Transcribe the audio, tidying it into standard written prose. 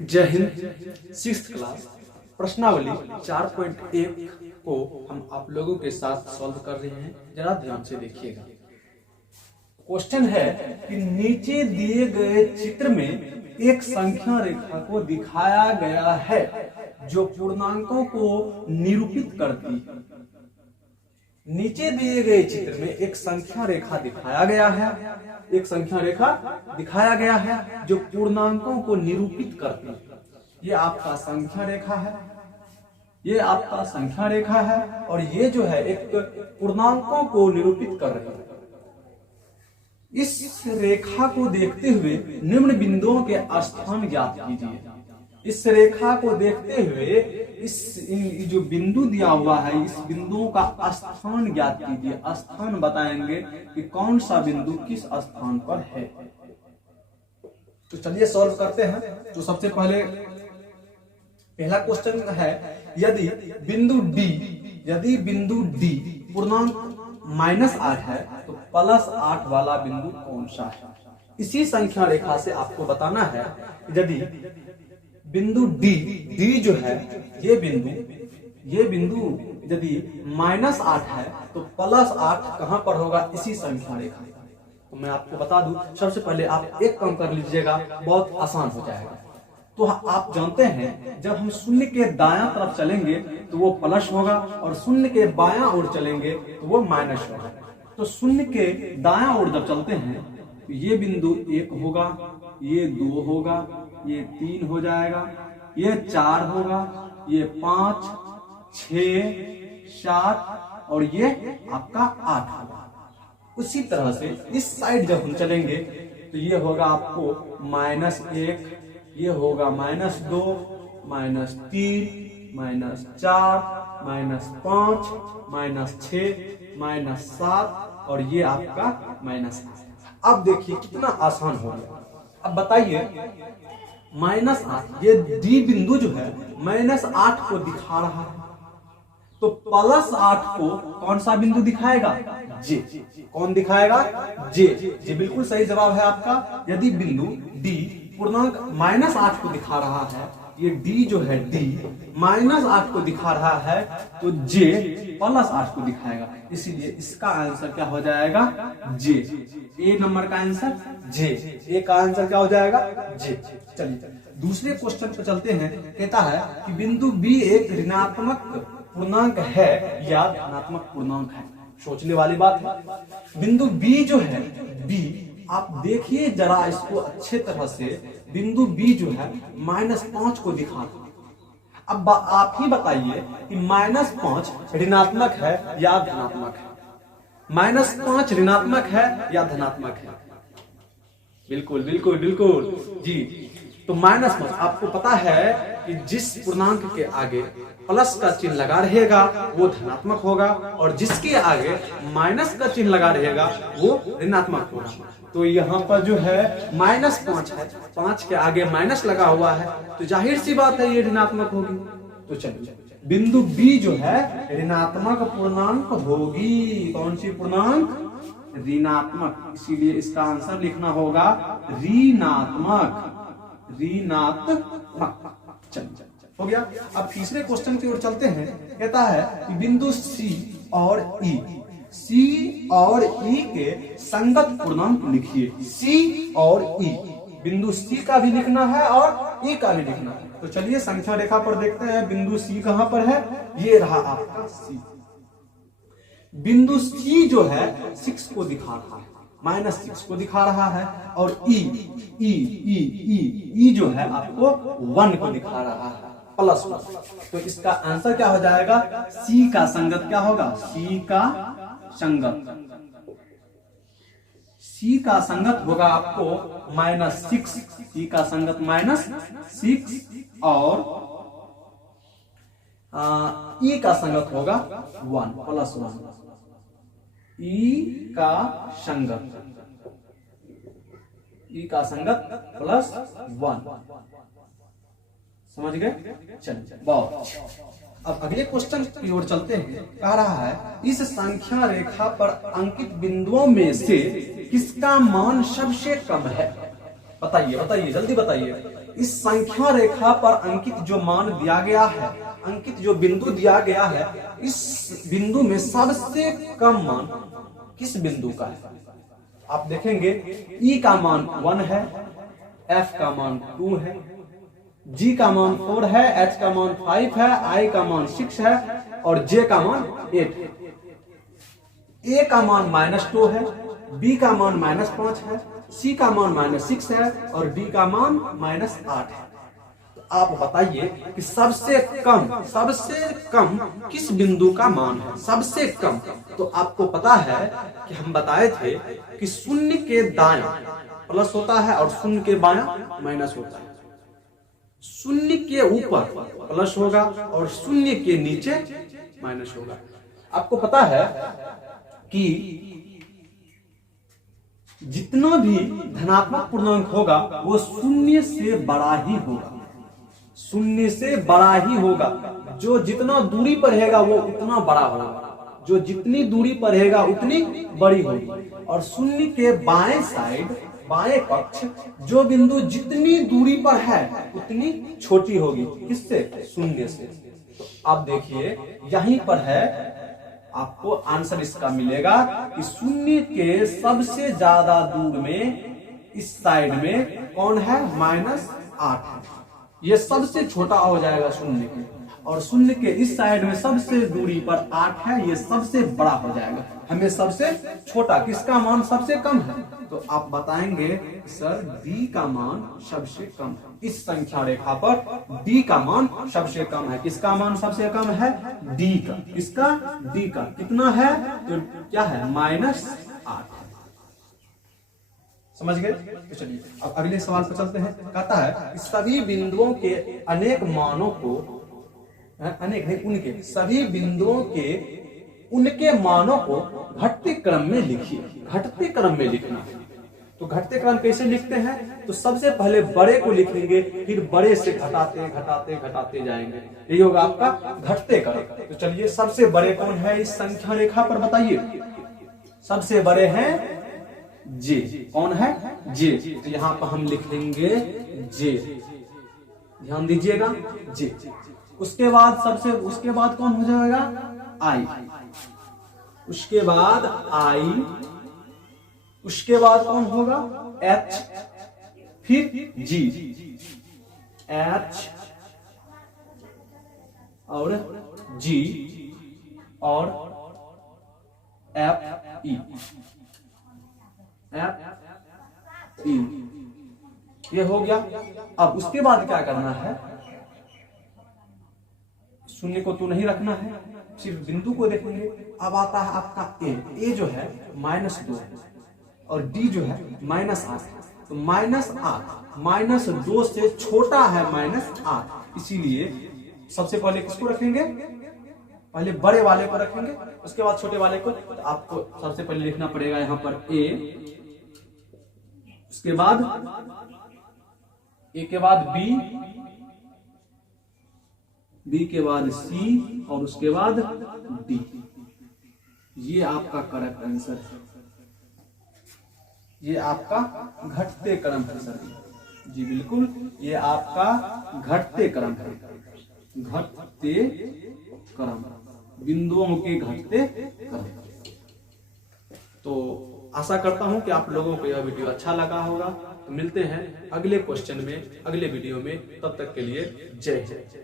जय Hind. 6th class प्रश्नावली 4.1 को हम आप लोगों के साथ सॉल्व कर रहे हैं। जरा ध्यान से देखिएगा। क्वेश्चन है कि नीचे दिए गए चित्र में एक संख्या रेखा को दिखाया गया है जो पूर्णांकों को निरूपित करती है। नीचे दिए गए चित्र में एक संख्या रेखा दिखाया गया है, एक संख्या रेखा दिखाया गया है जो पूर्णांकों को निरूपित करती है। ये आपका संख्या रेखा है, ये आपका संख्या रेखा है और ये जो है एक पूर्णांकों को निरूपित कर रही है। इस रेखा को देखते हुए निम्न बिंदुओं के स्थान ज्ञात कीजिए। इस रेखा को देखते हुए इस जो बिंदु दिया हुआ है, इस बिंदुओं का स्थान ज्ञात कीजिए। स्थान बताएंगे कि कौन सा बिंदु किस स्थान पर है। तो चलिए सॉल्व करते हैं। तो सबसे पहले पहला क्वेश्चन है, यदि बिंदु डी पूर्णांक -8 है तो +8 वाला बिंदु कौन सा है। इसी संख्या रेखा से आपको बताना है यदि बिंदु डी जो है ये बिंदु यदि -8 है तो +8 कहां पर होगा, इसी संख्या रेखा। तो मैं आपको बता दूं, सबसे पहले आप एक काम कर लीजिएगा, बहुत आसान हो जाएगा। तो आप जानते हैं जब हम शून्य के दायां तरफ चलेंगे तो वो प्लस होगा और शून्य के बायां ओर चलेंगे तो वो माइनस होगा। तो शून्य के दायां ओर जब चलते हैं तो ये बिंदु 1 होगा, ये 2 होगा, ये 3 हो जाएगा, ये 4 होगा, ये 5, 6, 7 और ये आपका 8 होगा। उसी तरह से इस साइड जब हम चलेंगे तो ये होगा आपको -1, ये होगा -2, -3, -4, -5, -6, -7 और ये आपका -8। अब देखिए कितना आसान हो गया। अब बताइए -8, ये डी बिंदु जो है -8 को दिखा रहा है तो +8 को कौन सा बिंदु दिखाएगा, जे। कौन दिखाएगा, जे बिल्कुल सही जवाब है आपका। यदि बिंदु डी पूर्णांक -8 को दिखा रहा है, ये डी जो है डी -8 को दिखा रहा है तो जे +8 को दिखाएगा। इसीलिए इसका आंसर क्या हो जाएगा, जे। ए नंबर का आंसर जे। ए का आंसर क्या हो जाएगा, जे। चलिए दूसरे क्वेश्चन पे चलते हैं। कहता है कि बिंदु बी एक ऋणात्मक पूर्णांक है या धनात्मक पूर्णांक है। सोचने वाली बात है। बिंदु बी जो है, बी आप देखिए जरा इसको अच्छे तरह से। बिंदु बी जो है -5 को दिखाता है। अब आप ही बताइए कि -5 ऋणात्मक है या धनात्मक है। -5 ऋणात्मक है या धनात्मक है। बिल्कुल बिल्कुल बिल्कुल जी। तो -5 आपको पता है कि जिस पूर्णांक के आगे प्लस का चिन्ह लगा रहेगा वो धनात्मक होगा और जिसके आगे माइनस का चिन्ह लगा रहेगा वो ऋणात्मक होगा। तो यहाँ पर जो है -5 है, 5 के आगे माइनस लगा हुआ है तो जाहिर सी बात है ये ऋणात्मक होगी। तो चलिए बिंदु बी जो है ऋणात्मक पूर्णांक होगी। कौन सी पूर्णांक, ऋणात्मक। इसीलिए इसका आंसर लिखना होगा ऋणात्मक। चलिए हो गया। अब तीसरे क्वेश्चन की ओर चलते हैं। कहता है कि बिंदु सी और ई के संगत पूर्णांक लिखिए। सी और ई, बिंदु सी का भी लिखना है और ई का भी लिखना है। तो चलिए संख्या रेखा पर देखते हैं बिंदु सी कहां पर है। ये रहा आपका सी। बिंदु सी जो है 6 को दिखा रहा है, -6 को दिखा रहा है और ई जो है आपको 1 को दिखा रहा है, +1। तो इसका आंसर क्या हो जाएगा, सी का संगत क्या होगा, सी का संगत होगा आपको -6। सी का संगत -6 और ई का संगत होगा 1, +1। ई का संगत +1। समझ गए। चलिए बहुत। अब अगले क्वेश्चन की ओर चलते हैं। कह रहा है इस संख्या रेखा पर अंकित बिंदुओं में से किसका मान सबसे कम है। बताइए जल्दी बताइए। इस संख्या रेखा पर अंकित जो मान दिया गया है, अंकित जो बिंदु दिया गया है, इस बिंदु में सबसे कम मान किस बिंदु का है? आप देखेंगे E का मान 1 है, F का मान 2 है, G का मान 4 है, H का मान 5 है, I का मान 6 है और J का मान 8 है। A का मान -2 है, B का मान -5 है, C का मान -6 है और D का मान -8 है। तो आप बताइए कि सबसे कम किस बिंदु का मान है? सबसे कम। तो आपको पता है कि हम बताए थे कि शून्य के दायां प्लस होता है और शून्य के बायां माइनस होता है। शून्य के ऊपर प्लस होगा और शून्य के नीचे माइनस होगा। आपको पता है कि जितना भी धनात्मक पूर्णांक होगा वो शून्य से बड़ा ही होगा, शून्य से बड़ा ही होगा। जो जितना दूरी पर रहेगा वो उतना बड़ा होगा, जो जितनी दूरी पर रहेगा उतनी बड़ी होगी। और शून्य के बाएं साइड, बाएं पक्ष, जो बिंदु जितनी दूरी पर है उतनी छोटी होगी। किससे? शून्य से। तो आप देखिए यहीं पर है, आपको आंसर इसका मिलेगा कि शून्य के सबसे ज्यादा दूर में इस साइड में कौन है? -8 है। ये सबसे छोटा हो जाएगा शून्य के, और शून्य के इस साइड में सबसे दूरी पर 8 है, ये सबसे बड़ा हो जाएगा। हमें सबसे छोटा किसका मान सबसे कम है? तो आप बताएंगे सर डी का मान सबसे कम है। इस संख्या रेखा पर डी का मान सबसे कम है। किसका मान सबसे कम है? डी का। किसका? डी का। कितना है? तो क्या है? -8। समझ गए? तो चलिए अब अगले सवाल पर चलते हैं। कहता है कि सभी बिंदुओं के अनेक मानों को, अनेक नहीं, उनके सभी बिंदुओं के उनके मानों को घटते क्रम में लिखिए। घटते क्रम में लिखना। तो घटते क्रम कैसे लिखते हैं? तो सबसे पहले बड़े को लिखेंगे, फिर बड़े से घटाते घटाते घटाते जाएंगे। यही होगा आपका घटते क्रम। तो चलिए सबसे बड़े कौन है इस संख्या रेखा पर? बताइए। सबसे बड़े हैं जे। कौन है? जे। तो यहाँ पर हम लिख लेंगे जे। ध्यान दीजिएगा, जे। उसके बाद कौन हो जाएगा? आई। उसके बाद आई। उसके बाद कौन होगा? एच। फिर जी। एच और जी और एफ ई। एफ ई ये हो गया। अब उसके बाद क्या करना है? शून्य को तो नहीं रखना है, सिर्फ बिंदु को देखेंगे। अब आता है आपका ए। ए जो है -2 और डी जो है -8। तो -8 -2 से छोटा है -8, इसीलिए सबसे पहले किसको रखेंगे? पहले बड़े वाले को रखेंगे, उसके बाद छोटे वाले को। तो आपको सबसे पहले लिखना पड़ेगा यहाँ पर ए, उसके बाद ए के बाद बी, बी के बाद सी और उसके बाद डी। ये आपका करेक्ट आंसर है। ये आपका घटते क्रम है सर जी, बिल्कुल ये आपका घटते क्रम है। घटते क्रम, बिंदुओं के घटते क्रम। तो आशा करता हूं कि आप लोगों को यह वीडियो अच्छा लगा होगा। तो मिलते हैं अगले क्वेश्चन में, अगले वीडियो में। तब तक के लिए जय हिंद।